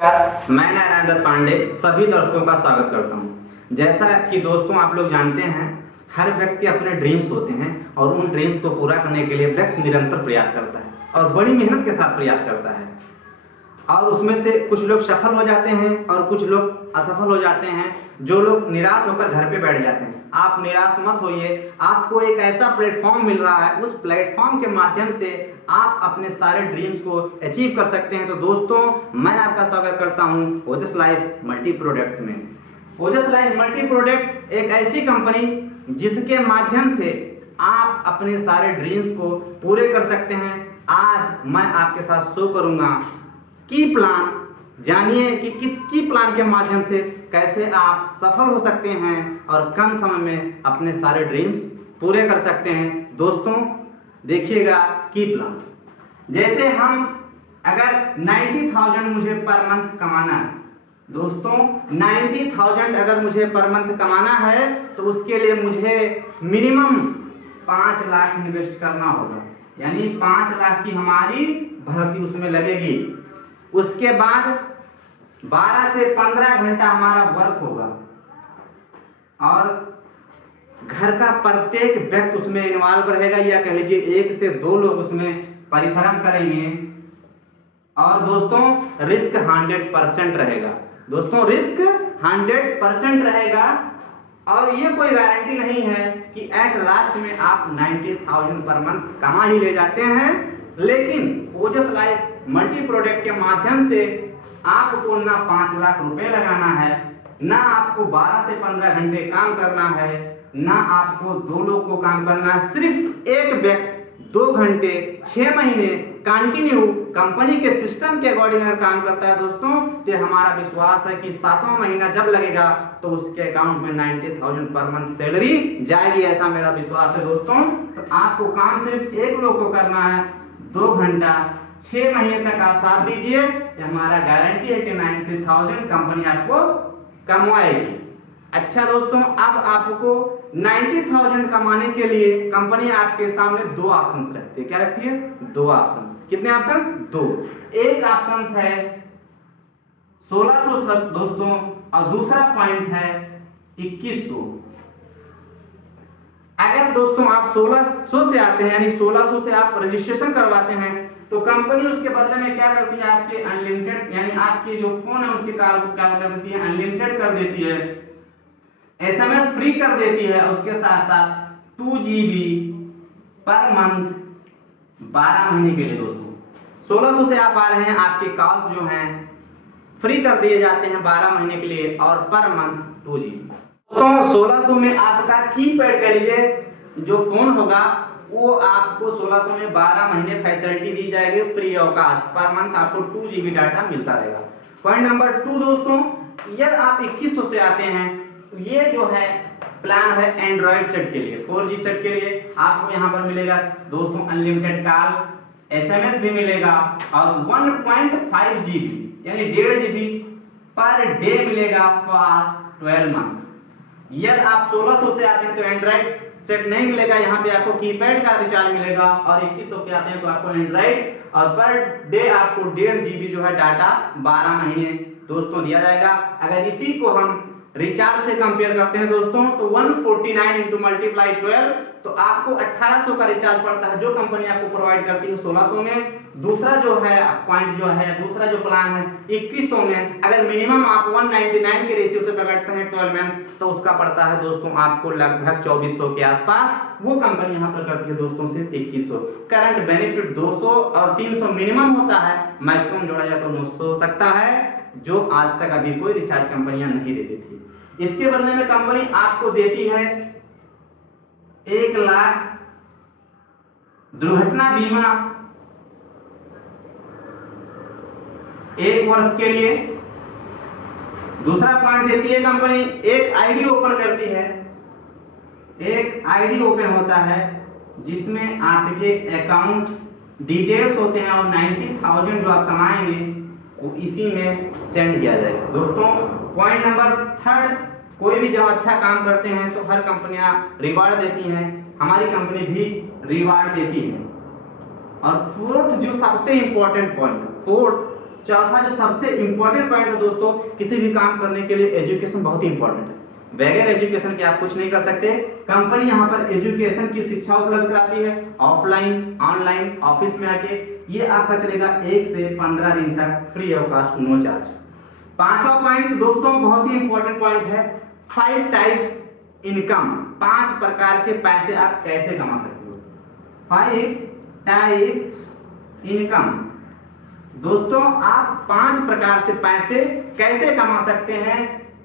मैं नारायण दत्त पांडे सभी दर्शकों का स्वागत करता हूं। जैसा कि दोस्तों आप लोग जानते हैं, हर व्यक्ति अपने ड्रीम्स होते हैं और उन ड्रीम्स को पूरा करने के लिए व्यक्ति निरंतर प्रयास करता है और बड़ी मेहनत के साथ प्रयास करता है। और उसमें से कुछ लोग सफल हो जाते हैं और कुछ लोग असफल हो जाते हैं। जो लोग निराश होकर घर पे बैठ जाते हैं, आप निराश मत होइए। आपको एक ऐसा प्लेटफॉर्म मिल रहा है, उस प्लेटफॉर्म के माध्यम से आप अपने सारे ड्रीम्स को अचीव कर सकते हैं। तो दोस्तों, मैं आपका स्वागत करता हूं ओजस लाइफ मल्टी प्रोडक्ट्स में। ओजस लाइफ मल्टी प्रोडक्ट एक ऐसी कंपनी जिसके माध्यम से आप अपने सारे ड्रीम्स को पूरे कर सकते हैं। आज मैं आपके साथ शो करूंगा की प्लान। जानिए कि किस की प्लान के माध्यम से कैसे आप सफल हो सकते हैं और कम समय में अपने सारे ड्रीम्स पूरे कर सकते हैं। दोस्तों देखिएगा की प्लान। जैसे हम अगर 90,000 मुझे पर मंथ कमाना है, दोस्तों 90,000 अगर मुझे पर मंथ कमाना है तो उसके लिए मुझे मिनिमम 5 लाख इन्वेस्ट करना होगा, यानी 5 लाख की हमारी भर्ती उसमें लगेगी। उसके बाद 12 से 15 घंटा हमारा वर्क होगा और घर का प्रत्येक व्यक्ति उसमें इन्वॉल्व रहेगा, या कह लीजिए 1 से 2 लोग उसमें परिश्रम करेंगे। और दोस्तों रिस्क 100% रहेगा। दोस्तों रिस्क 100% रहेगा और ये कोई गारंटी नहीं है कि एट लास्ट में आप 90,000 पर मंथ कमा ही ले जाते हैं। लेकिन ओजस लाइफ मल्टी प्रोडक्ट के माध्यम से आपको ना 5 लाख रुपए लगाना है, ना आपको 12 से 15 घंटे काम करना है, ना आपको 2 लोग को काम करना है। सिर्फ एक व्यक्ति 2 घंटे 6 महीने कंटिन्यू कंपनी के सिस्टम के अकॉर्डिंग अगर काम करता है दोस्तों, तो हमारा विश्वास है कि 7वां महीना जब लगेगा तो उसके अकाउंट में 90,000 पर मंथ सैलरी जाएगी। ऐसा मेरा विश्वास है दोस्तों। तो आपको काम सिर्फ एक लोग को करना है, 2 घंटा 6 महीने तक आप साथ दीजिए। हमारा गारंटी है कि 90,000 कंपनी आपको कमवाएगी। अच्छा दोस्तों, अब आपको 90,000 कमाने के लिए कंपनी आपके सामने 2 ऑप्शंस रखती है। क्या रखती है? 2 ऑप्शन। कितने ऑप्शंस? 2। एक ऑप्शन है 1600 दोस्तों और दूसरा पॉइंट है 2100। अगर दोस्तों आप 1600 से आते हैं, यानी 1600 से आप रजिस्ट्रेशन करवाते हैं, तो कंपनी उसके बदले में क्या करती है? आपके अनलिमिटेड, यानी आपके जो फोन है उनके कॉल कर देती है, अनलिमिटेड कर देती है, SMS फ्री कर देती है। उसके साथ साथ 2 GB पर मंथ 12 महीने के लिए। दोस्तों 1600 से आप आ रहे हैं, आपके कॉल्स जो हैं फ्री कर दिए जाते हैं 12 महीने के लिए और पर मंथ 2 GB। तो 1600 में आपका कीपैड कह लीजिए जो फोन होगा वो आपको 1600 में 12 महीने फैसिलिटी दी जाएगी free of cost. Per month आपको 2 GB डाटा मिलता रहेगा। पॉइंट नंबर 2 दोस्तों, यदि आप 2100 से आते हैं तो ये जो है प्लान है एंड्रॉइड सेट के लिए, 4G सेट के लिए। आपको यहाँ पर मिलेगा दोस्तों अनलिमिटेड कॉल, SMS भी मिलेगा और 1.5 GB यानी 1.5 GB पर डे मिलेगा फॉर 12 मंथ। यदि आप 1600 से आते हैं तो एंड्रॉइड सेट नहीं मिलेगा, यहाँ पे आपको कीपैड का रिचार्ज मिलेगा। और 2100 पे आते हैं तो आपको एंड्रॉइड और पर डे आपको 1.5 GB जो है डाटा 12 महीने दोस्तों दिया जाएगा। अगर इसी को हम रिचार्ज से कंपेयर करते हैं दोस्तों, तो 149 इंटू मल्टीप्लाई 12 तो आपको 1800 का रिचार्ज पड़ता है, जो कंपनी आपको प्रोवाइड करती है 1600 में। दूसरा जो है पॉइंट जो है, दूसरा जो प्लान है 2100 में, अगर मिनिमम आप 199 के रेशियो से पकड़ते हैं 12 मंथ, तो उसका पड़ता है दोस्तों आपको लगभग 2400 के आसपास। वो कंपनी यहाँ पर करती है दोस्तों सिर्फ 2100। करंट बेनिफिट 200 और 300 मिनिमम होता है, मैक्सिमम जोड़ा जाए तो 900 हो सकता है, जो आज तक अभी कोई रिचार्ज कंपनियां नहीं देती थी। इसके बदले में कंपनी आपको देती है 1 लाख दुर्घटना बीमा 1 वर्ष के लिए। दूसरा पॉइंट देती है कंपनी, एक आईडी ओपन करती है, एक आईडी ओपन होता है जिसमें आपके अकाउंट डिटेल्स होते हैं और 90,000 जो आप कमाएंगे वो इसी में सेंड किया जाएगा। दोस्तों पॉइंट नंबर 3, कोई भी जब अच्छा काम करते हैं तो हर कंपनियां रिवार्ड देती हैं, हमारी कंपनी भी रिवार्ड देती है। और 4th जो सबसे इंपॉर्टेंट पॉइंट, 4th चौथा जो सबसे इंपॉर्टेंट पॉइंट है दोस्तों, किसी भी काम करने के लिए एजुकेशन बहुत ही इंपॉर्टेंट है। बगैर एजुकेशन के आप कुछ नहीं कर सकते। कंपनी यहाँ पर एजुकेशन की शिक्षा उपलब्ध कराती है, ऑफलाइन, ऑनलाइन, ऑफिस में आके। ये आपका चलेगा 1 से 15 दिन तक free of cost, no charge. पांचवा पॉइंट दोस्तों बहुत ही इंपॉर्टेंट पॉइंट है, 5 टाइप्स इनकम, 5 प्रकार के पैसे आप कैसे कमा सकते हो। 5 टाइप्स इनकम। दोस्तों आप 5 प्रकार से पैसे कैसे कमा सकते हैं,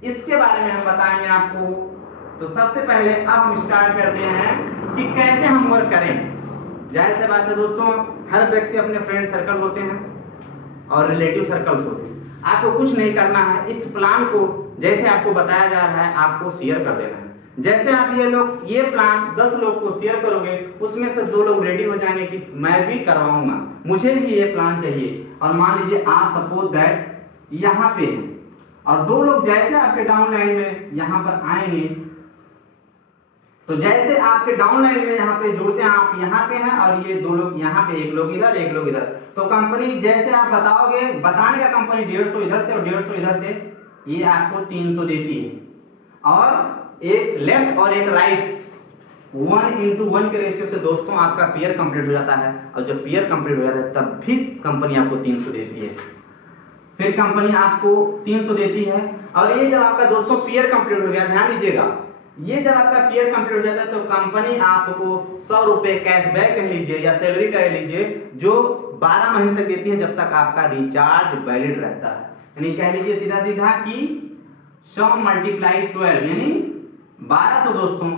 इसके बारे में हम बताएंगे आपको। तो सबसे पहले अब हम स्टार्ट करते हैं कि कैसे हम वर्क करें। जाहिर सी बात है दोस्तों, हर व्यक्ति अपने फ्रेंड सर्कल होते हैं और रिलेटिव सर्कल्स होते हैं। आपको कुछ नहीं करना है, इस प्लान को जैसे आपको बताया जा रहा है आपको शेयर कर देना है। जैसे आप ये प्लान 10 लोग को शेयर करोगे, उसमें से 2 लोग रेडी हो जाएंगे कि मैं भी करवाऊंगा, मुझे भी ये प्लान चाहिए। और मान लीजिए आप सपोज दैट यहाँ पे हैं और 2 लोग जैसे आपके डाउन लाइन में यहाँ पर आएंगे, तो जैसे आपके डाउन लाइन में यहाँ पे जुड़ते हैं, आप यहाँ पे हैं और ये 2 लोग यहाँ पे, 1 लोग इधर 1 लोग इधर, तो कंपनी जैसे आप बताओगे, बताने का कंपनी 150 इधर से और 150 इधर से, ये आपको 300 देती है। और एक लेफ्ट और एक राइट 1:1 के रेशियो से दोस्तों आपका पेयर कंप्लीट हो जाता है। और जब पेयर कंप्लीट हो जाता है तब भी कंपनी आपको 300 देती है। फिर कंपनी आपको 300 देती है। और ये जब आपका दोस्तों पेयर कंप्लीट हो गया, ध्यान दीजिएगा, ये जब आपका पेयर कंप्लीट हो जाता है तो कंपनी आपको 100 रुपए कैशबैक कह लीजिए या सैलरी कह लीजिए, जो 12 महीने तक देती है, जब तक आपका रिचार्ज वैलिड रहता है। यानी कह लीजिए सीधा सीधा कि 100 × 12 यानी 1200 दोस्तों।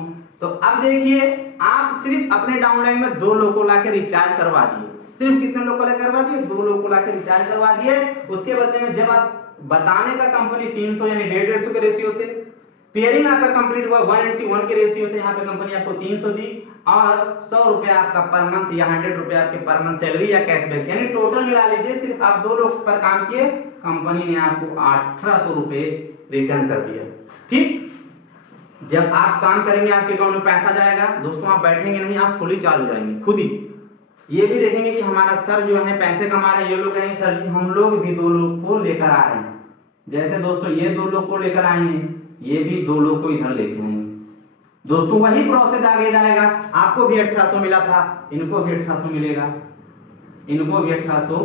तो अब देखिए, आप सिर्फ अपने डाउनलाइन में 2 लोग को लाके रिचार्ज करवा दिए। सिर्फ कितने लोग को लाके करवा दिए? 2 लोग को लाके रिचार्ज करवा दिए। उसके बदले में जब आप बताने का कंपनी 300 यानी 150 के रेशियो से, पेयरिंग आपका कंप्लीट हुआ 1:1 के रेशियो से, यहाँ पे कंपनी आपको 300 दी और 100 रुपया आपका पर मंथ या 100 रुपया आपके पर मंथ सैलरी या कैशबैक, यानी टोटल मिला लीजिए सिर्फ आप 2 लोग पर काम किए, कंपनी ने आपको 1800 रुपए रिटर्न कर दिया। ठीक, जब आप काम करेंगे आपके अकाउंट में पैसा जाएगा दोस्तों, आप बैठेंगे नहीं, आप फुली चार्ज हो जाएंगे खुद ही। ये भी देखेंगे कि हमारा सर जो है पैसे कमा रहे हैं, ये लोग कहेंगे सर जी हम लोग भी 2 लोग को लेकर आ रहे हैं। जैसे दोस्तों ये 2 लोग को लेकर आएंगे, ये भी 2 लोग को इधर लेके आएंगे दोस्तों, वही प्रोसेस आगे जाएगा। आपको भी 1800 मिला था, इनको भी 1800 मिलेगा, इनको भी 1800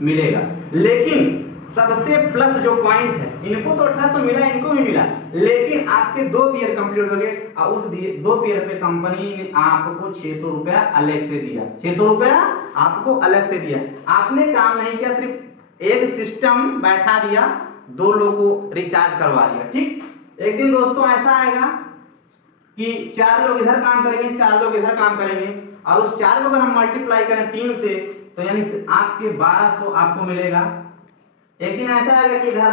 मिलेगा। लेकिन सबसे प्लस जो पॉइंट है, इनको तो 1800 मिला, इनको भी मिला, लेकिन आपके 2 पेयर कंप्लीट हो गए और उस 2 पेयर पे कंपनी ने आपको 600 रुपया अलग से दिया। 600 रुपया आपको अलग से दिया। आपने काम नहीं किया, सिर्फ एक सिस्टम बैठा दिया, 2 लोगों को रिचार्ज करवा दिया। ठीक, एक दिन दोस्तों ऐसा आएगा कि 4 लोग इधर काम करेंगे, 4 लोग इधर काम करेंगे, और उस 4 को अगर हम मल्टीप्लाई करें 3 से, तो यानी आपके 1200 आपको मिलेगा। एक दिन ऐसा आएगा कि इधर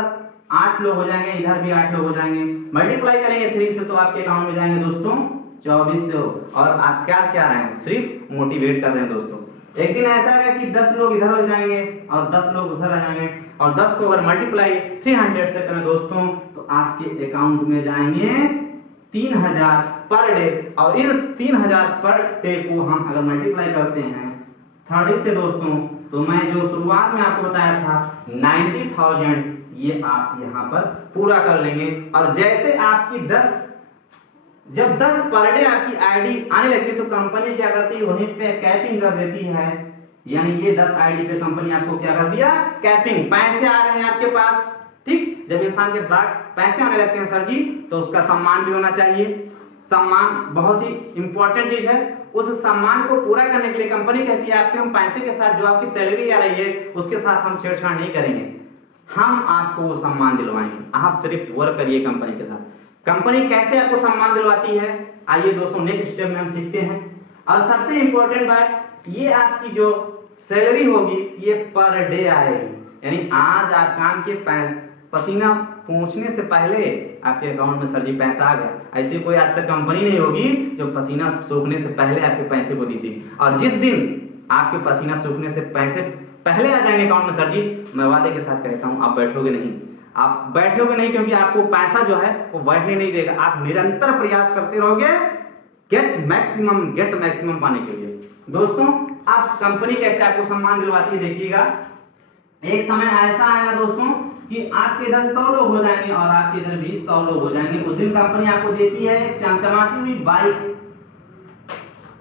8 लोग हो जाएंगे, इधर भी 8 लोग हो जाएंगे, मल्टीप्लाई करेंगे 3 से तो आपके अकाउंट में जाएंगे दोस्तों 2400। और आप क्या क्या रहे हैं, सिर्फ मोटिवेट कर रहे हैं दोस्तों। एक दिन ऐसा आएगा कि 10 लोग इधर हो जाएंगे और 10 लोग उधर आ जाएंगे, और 10 को अगर मल्टीप्लाई 300 से करें दोस्तों, तो आपके अकाउंट में जाएंगे 3000 पर डे। और इन 3000 पर डे को हम अगर मल्टीप्लाई करते हैं 30 से दोस्तों, तो मैं जो शुरुआत में आपको बताया था 90,000, ये आप यहाँ पर पूरा कर लेंगे। और जैसे आपकी 10 पर डे आपकी आईडी आने लगती है, तो कंपनी क्या करती है, वहीं पे कैपिंग कर देती है। यानी ये 10 आईडी पे कंपनी आपको क्या कर दिया, कैपिंग, पैसे आ रहे हैं आपके पास। ठीक, जब इंसान के पास पैसे आने लगते हैं सर जी, तो उसका सम्मान भी होना चाहिए। सम्मान बहुत ही इंपॉर्टेंट चीज है। उस सम्मान को पूरा करने के लिए कंपनी कहती है आपके हम पैसे के साथ जो आपकी सैलरी आ रही है उसके साथ हम छेड़छाड़ नहीं करेंगे, हम आपको वो सम्मान दिलवाएंगे, आप सिर्फ वर्क करिए कंपनी के साथ। कंपनी कैसे आपको सम्मान दिलवाती है, आइए दोस्तों नेक्स्ट स्टेप में हम सीखते हैं। और सबसे इंपॉर्टेंट बात, ये आपकी जो सैलरी होगी ये पर डे आएगी, यानी आज आप काम के पसीना पहुंचने से पहले आपके अकाउंट में सर जी पैसा आ गया। ऐसी कोई आज तक कंपनी नहीं होगी जो पसीना सूखने से पहले आपके पैसे को दी थी। और जिस दिन आपके पसीना सूखने से पैसे पहले आ जाएंगे अकाउंट में सर जी, मैं वादे के साथ कहता हूं आप बैठोगे नहीं, आप बैठोगे नहीं, क्योंकि आपको पैसा जो है वो बैठने नहीं देगा। आप निरंतर प्रयास करते रहोगे गेट मैक्सिमम पाने के लिए। दोस्तों अब कंपनी कैसे आपको सम्मान दिलवाती है देखिएगा। एक समय ऐसा आएगा दोस्तों कि आपके इधर 100 लोग हो जाएंगे और आपके इधर भी 100 लोग हो जाएंगे। उस दिन कंपनी आपको देती है चमचमाती हुई बाइक,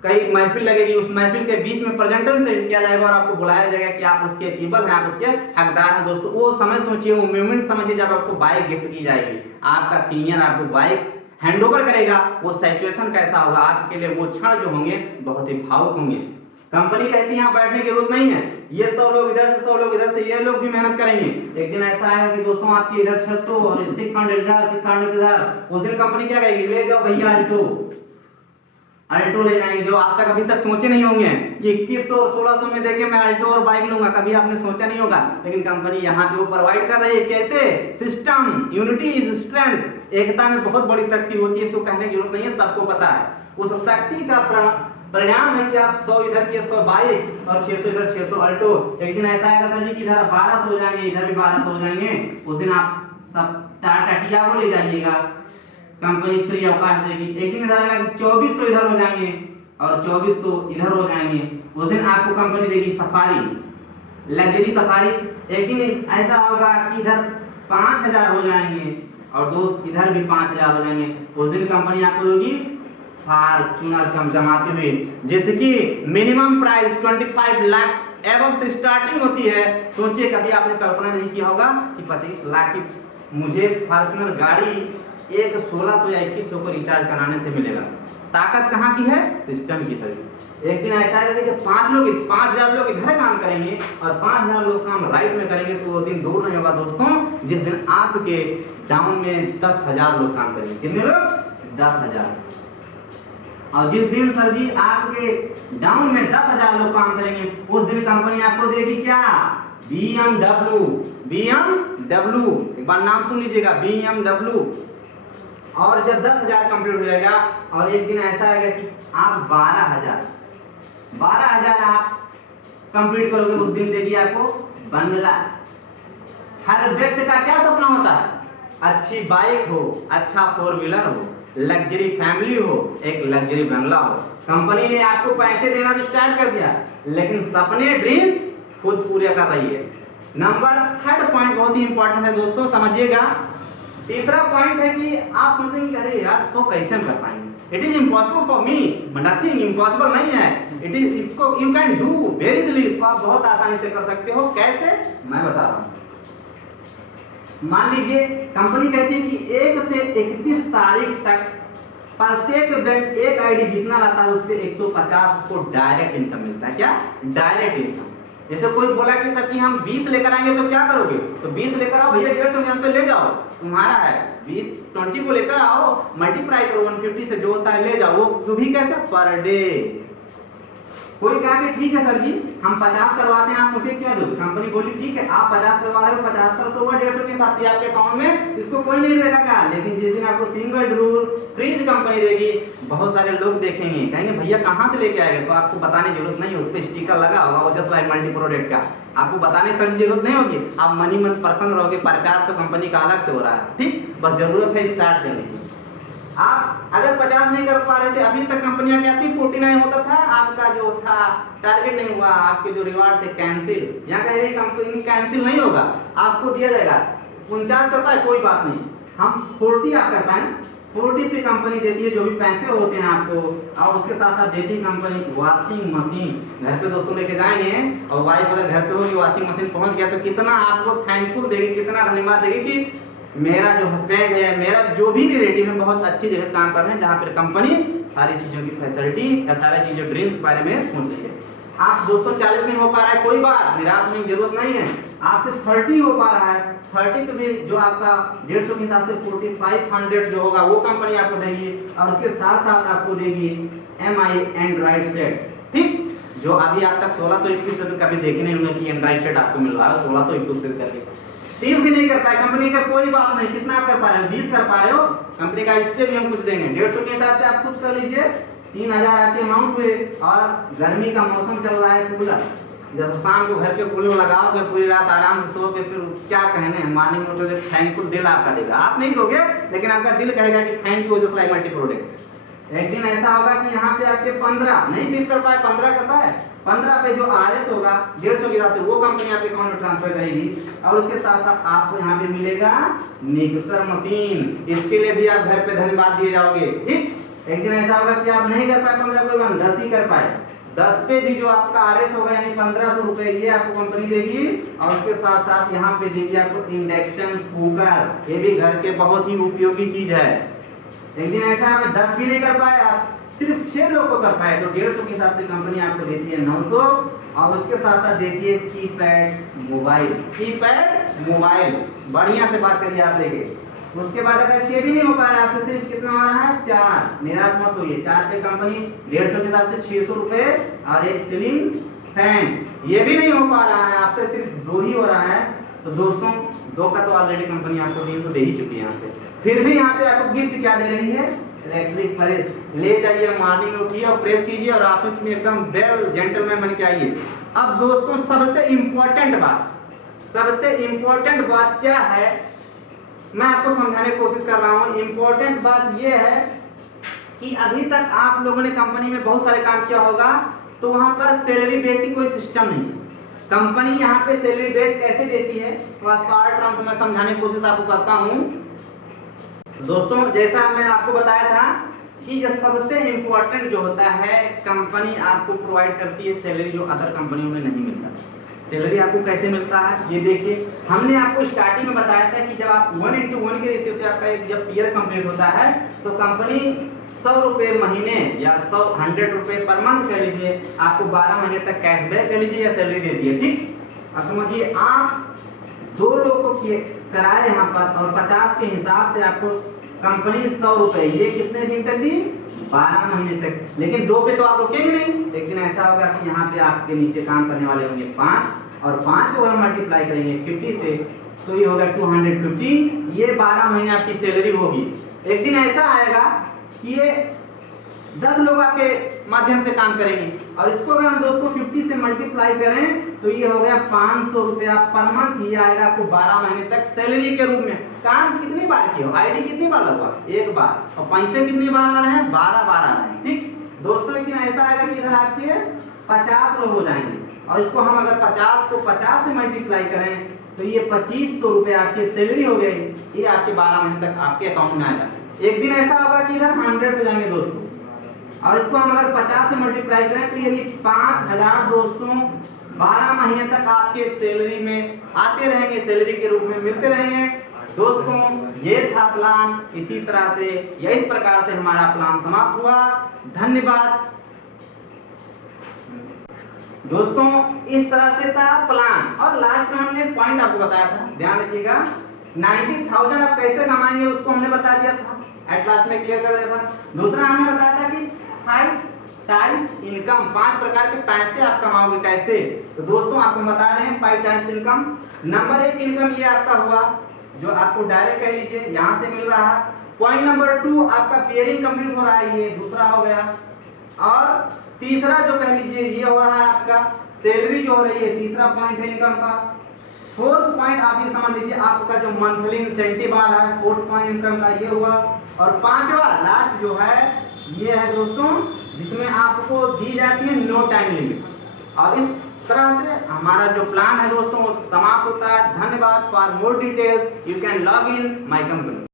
कई महफिल लगेगी, उस महफिल के बीच में प्रेजेंटेशन सेट किया जाएगा और आपको बुलाया जाएगा कि आप उसके अचीवर हैं, आप उसके हकदार हैं। दोस्तों वो समय सोचिए, वो मोमेंट समझिए जब आपको बाइक गिफ्ट की जाएगी, आपका सीनियर आपको बाइक हैंडओवर करेगा, वो सिचुएशन कैसा होगा आपके लिए, वो क्षण जो होंगे बहुत ही भावुक होंगे। कंपनी कहती है यहाँ बैठने की जरूरत नहीं है, ये 100 लोग इधर से 100 लोग इधर से, ये लोग भी मेहनत करेंगे। एक दिन ऐसा आएगा कि दोस्तों आपके इधर 600 और 600 इधर 600 इधर, उस दिन कंपनी क्या कहेगी, ले जाओ भैया अल्टो ले जाएंगे, जो आप तक अभी तक सोचे नहीं होंगे कि 2100 और 1600 में देके मैं अल्टो और बाइक लूंगा, कभी आपने सोचा नहीं होगा, लेकिन कंपनी यहाँ पे वो प्रोवाइड कर रही है। कैसे? सिस्टम, यूनिटी इज स्ट्रेंथ, एकता में बहुत बड़ी शक्ति होती है, इसको कहने की जरूरत नहीं है, सबको पता है। उस शक्ति का परिणाम है कि आप 100 इधर के 100 बाइक और 600 इधर 600 अल्टो। एक दिन ऐसा आएगा सर जी कि इधर 1200 हो जाएंगे, इधर भी 1200 हो जाएंगे, उस दिन आप सब टाटा टियागो ले जाइएगा, कंपनी फ्री अवकाश देगी। एक दिन इधर आएगा कि 2400 इधर हो जाएंगे और 2400 इधर हो जाएंगे, उस दिन आपको कंपनी देगी सफारी, लग्जरी सफारी। एक दिन ऐसा होगा कि इधर 5000 हो जाएंगे और दोस्त इधर भी 5000 हो जाएंगे, उस दिन कंपनी आपको देगी फॉर्च्यूनर चमचमाती हुई, जिसकी मिनिमम प्राइस 25 लाख एवं से स्टार्टिंग होती है। सोचिए कभी आपने कल्पना नहीं किया होगा कि 25 लाख की मुझे फॉर्च्यूनर गाड़ी एक 1600 या 2100 को रिचार्ज कराने से मिलेगा। ताकत कहाँ की है? सिस्टम की सर। एक दिन ऐसा है कि जब 5000 लोग इधर काम करेंगे और 5000 लोग काम राइट में करेंगे, तो वो दिन दूर नहीं होगा दोस्तों जिस दिन आपके डाउन में 10,000 लोग काम करेंगे। कितने लोग? 10,000। और जिस दिन सर जी आपके डाउन में 10,000 लोग काम करेंगे, उस दिन कंपनी आपको देगी क्या? BMW। एक बार नाम सुन लीजिएगा, BMW। और जब 10,000 कंप्लीट हो जाएगा और एक दिन ऐसा आएगा कि आप 12,000 आप कंप्लीट करोगे, उस दिन देगी आपको बंगला। हर व्यक्ति का क्या सपना होता है? अच्छी बाइक हो, अच्छा 4 व्हीलर हो, लग्जरी फैमिली हो, एक लग्जरी बंगला हो। कंपनी ने आपको पैसे देना तो स्टार्ट कर दिया, लेकिन सपने ड्रीम्स खुद पूरे कर रही है। नंबर 3 पॉइंट बहुत ही इंपॉर्टेंट है दोस्तों, समझिएगा। तीसरा पॉइंट है कि आप सोचेंगे अरे यार 100 कैसे हम कर पाएंगे, it is impossible for me, nothing impossible नहीं है, इट इज, इसको you can do very easily, इसको आप बहुत आसानी से कर सकते हो। कैसे? मैं बता रहा हूँ। मान लीजिए कंपनी कहती है कि 1 से 31 तारीख तक प्रत्येक व्यक्ति एक आईडी जितना लाता है उस पर 150 उसको डायरेक्ट इनकम मिलता है। क्या? Direct income. जैसे कोई बोला कि सर कि हम 20 लेकर आएंगे तो क्या करोगे? तो 20 लेकर आओ भैया, 150 पे ले जाओ, तुम्हारा है। 20 को लेकर आओ, मल्टीप्लाई करो 150 से, जो होता है ले जाओ। वो भी कहता है पर डे। कोई कहा कि ठीक है सर जी हम 50 करवाते हैं, आप मुझे क्या दो? कंपनी बोली ठीक है आप 50 करवा रहे हो, 75 हुआ 150 के हिसाब से आपके अकाउंट में, इसको कोई नहीं देगा क्या? लेकिन जिस दिन आपको सिंगल रूल फ्रीज कंपनी देगी, बहुत सारे लोग देखेंगे, कहेंगे भैया कहाँ से लेके आएंगे? तो आपको बताने की जरूरत नहीं, उस पर स्टिकर लगा होगा, वो जस्ट लाइक मल्टी प्रोडक्ट का, आपको बताने सर जरूरत नहीं होगी। आप मनी मन पर्सन रहोगे, प्रचार तो कंपनी का अलग से हो रहा है, ठीक, बस जरूरत है स्टार्ट करने की। आप अगर 50 नहीं कर पा रहे थे, अभी तक कंपनियां क्या थी 49 होता था, आपका जो था टारगेट नहीं हुआ, आपके जो रिवार्ड थे कैंसिल। यहाँ कह रही कंपनी कैंसिल नहीं होगा, आपको दिया जाएगा। 49 कर पाए कोई बात नहीं, हम 40 आप कर पाए, 40 पे कंपनी देती है जो भी पैसे होते हैं आपको, और उसके साथ साथ देती है कंपनी वॉशिंग मशीन। घर पे दोस्तों लेके जाएंगे और वाइफ अगर घर पे होगी, वॉशिंग मशीन पहुंच गया तो कितना आपको थैंकफुल देगी, कितना धन्यवाद देगी कि मेरा जो हस्बैंड है, मेरा जो भी रिलेटिव है बहुत अच्छी जगह काम कर रहे हैं, जहाँ पर कंपनी सारी चीज़ों की फैसिलिटी या सारी चीज़ें ड्रीम्स के बारे में सोच रही है। आप दोस्तों 40 नहीं हो पा रहा है, कोई बात निराश होने की जरूरत नहीं है, आपसे 30 हो पा रहा है, 30 पे भी जो आपका 150 के हिसाब से 4500 जो होगा वो कंपनी आपको देगी, और उसके साथ साथ आपको देगी MI एंड्रॉइड सेट, ठीक, जो अभी आप तक 1621 से कभी देखे नहीं होंगे कि एंड्रॉइड सेट आपको मिल रहा है 1621 से करके। 30 भी नहीं कर पाए कंपनी का, कोई बात नहीं, कितना आप कर पा रहे हो? 20 कर पा रहे हो, कंपनी का इस पे भी हम कुछ देंगे। 150 के हिसाब से आप खुद कर लीजिए, 3000 आपके अमाउंट हुए। और गर्मी का मौसम चल रहा है, कूलर, जब शाम को घर पे कूलर लगाओगे पूरी रात आराम से सोओगे, फिर क्या कहने, मॉर्निंग में उठोगे थैंकफुल दिल आपका देगा, आप नहीं दोगे लेकिन आपका दिल कहेगा कि thank you just like multi product. एक दिन ऐसा होगा कि यहाँ पे आपके 15 नहीं 20 कर पाए, 15 कर पाए, 15 पे जो RS होगा 150 के हिसाब से वो कंपनी आपके अकाउंट में ट्रांसफर करेगी। और उसके साथ साथ आपको यहाँ पे मिलेगा मिक्सर मशीन, इसके लिए भी आप घर पे धन्यवाद दिए जाओगे। ठीक, एक दिन ऐसा होगा कि आप नहीं कर पाए 15 कोई बात 10 ही कर पाए, 10 पे भी जो आपका RS होगा यानी 1500 रुपए ये आपको कंपनी देगी। और उसके साथ साथ यहाँ पे देगी आपको इंडक्शन कुकर, ये भी घर के बहुत ही उपयोगी चीज है। एक दिन ऐसा है 10 भी नहीं कर पाए, आप सिर्फ 6 लोग को कर पाए तो 150 के हिसाब से कंपनी आपको देती है 900। और उसके साथ साथ देती है कीपैड मोबाइल, कीपैड मोबाइल बढ़िया से बात करिए आप लेके। उसके बाद अगर 6 भी नहीं हो पा रहा है आपसे, सिर्फ कितना हो रहा है 4, निराश मत होइए, 4 पे कंपनी 150 के हिसाब से 600 रुपए और एक सीलिंग फैन, ये भी नहीं हो पा रहा है आपसे, सिर्फ 2 ही हो रहा है। तो दोस्तों 2 का तो ऑलरेडी कंपनी आपको 300 दे ही चुकी है यहाँ पे, फिर भी यहाँ पे आपको गिफ्ट क्या दे रही है, इलेक्ट्रिक प्रेस। ले जाइए, मॉर्निंग में उठिए और प्रेस कीजिए और ऑफिस में एकदम वेल जेंटलमैन बन के आइए। अब दोस्तों सबसे इम्पोर्टेंट बात क्या है, मैं आपको समझाने की कोशिश कर रहा हूँ। इम्पोर्टेंट बात यह है कि अभी तक आप लोगों ने कंपनी में बहुत सारे काम किया होगा, तो वहां पर सैलरी बेस की कोई सिस्टम नहीं है। कंपनी यहाँ पे सैलरी बेस कैसे देती है, थोड़ा शॉर्ट टर्म से मैं समझाने की कोशिश आपको करता हूँ। दोस्तों जैसा मैं आपको बताया था कि जब सबसे इम्पोर्टेंट जो होता है, कंपनी आपको प्रोवाइड करती है सैलरी, जो अदर कंपनियों में नहीं मिलता। सैलरी आपको कैसे मिलता है ये देखिए, हमने आपको स्टार्टिंग में बताया था कि जब आप 1:1 के रेशियो से आपका एक जब ईयर कंप्लीट होता है तो कंपनी 100 रुपये महीने या 100 रुपये पर मंथ कह लीजिए, आपको 12 महीने तक कैशबैक कह लीजिए या सैलरी देती है। ठीक, अब समझिए आप 2 लोगों को कराए यहाँ पर और 50 के हिसाब से आपको कंपनी 100 रुपये, ये कितने दिन तक दी, 12 महीने तक। लेकिन 2 पे तो आप रुकेंगे नहीं, एक दिन ऐसा होगा कि यहाँ पे आपके नीचे काम करने वाले होंगे 5 और 5 को हम मल्टीप्लाई करेंगे 50 से तो ये होगा 250, ये 12 महीने आपकी सैलरी होगी। एक दिन ऐसा आएगा कि ये 10 लोग आपके माध्यम से काम करेंगे और इसको अगर हम दोस्तों 50 से मल्टीप्लाई करें तो ये हो गया 500 रुपया पर मंथ, ये आएगा आपको 12 महीने तक सैलरी के रूप में। काम कितनी बार किया हो, आईडी कितनी बार लगवा, 1 बार, और पैसे कितनी बार आ रहे हैं, 12 बार आ रहे हैं। ठीक दोस्तों, एक दिन ऐसा आएगा कि इधर आपके 50 लोग हो जाएंगे और इसको हम अगर 50 को 50 से मल्टीप्लाई करें तो ये 2500 रुपये आपकी सैलरी हो गई, ये आपके 12 महीने तक आपके अकाउंट में आएगा। एक दिन ऐसा होगा कि इधर 100 हो जाएंगे दोस्तों, और इसको हम अगर 50 से मल्टीप्लाई करें तो ये भी 5000 दोस्तों 12 महीने तक आपके सैलरी में आते रहेंगे, सैलरी के रूप में मिलते रहेंगे। दोस्तों ये था प्लान, इसी तरह से या इस प्रकार से हमारा प्लान समाप्त हुआ। धन्यवाद दोस्तों, इस तरह से था प्लान और लास्ट में हमने पॉइंट आपको बताया था, ध्यान रखिएगा। 90,000 आप कैसे कमाएंगे उसको हमने बता दिया था, एट लास्ट में क्लियर कर दिया था। दूसरा हमने बताया था कि 5 टाइप्स इनकम, 5 प्रकार के पैसे आप कमाओगे कैसे। तो दोस्तों आपको बता रहे हैं 5 टाइप्स इनकम। नंबर 1 इनकम ये आपका हुआ जो आपको डायरेक्ट कह लीजिए यहाँ से मिल रहा है। पॉइंट नंबर 2 आपका पेयरिंग कंप्लीट हो रहा है, ये दूसरा हो गया। और तीसरा जो कह लीजिए ये हो रहा है आपका सैलरी जो हो रही है, तीसरा पॉइंट है इनकम का। 4th पॉइंट आप ये समझ लीजिए आपका जो मंथली इंसेंटिव आ रहा है, 4th पॉइंट इनकम का ये हुआ। और 5वां लास्ट जो है ये है दोस्तों जिसमें आपको दी जाती है नो टाइम लिमिट। और इस तरह से हमारा जो प्लान है दोस्तों समाप्त होता है। धन्यवाद। For more details you can log in my company.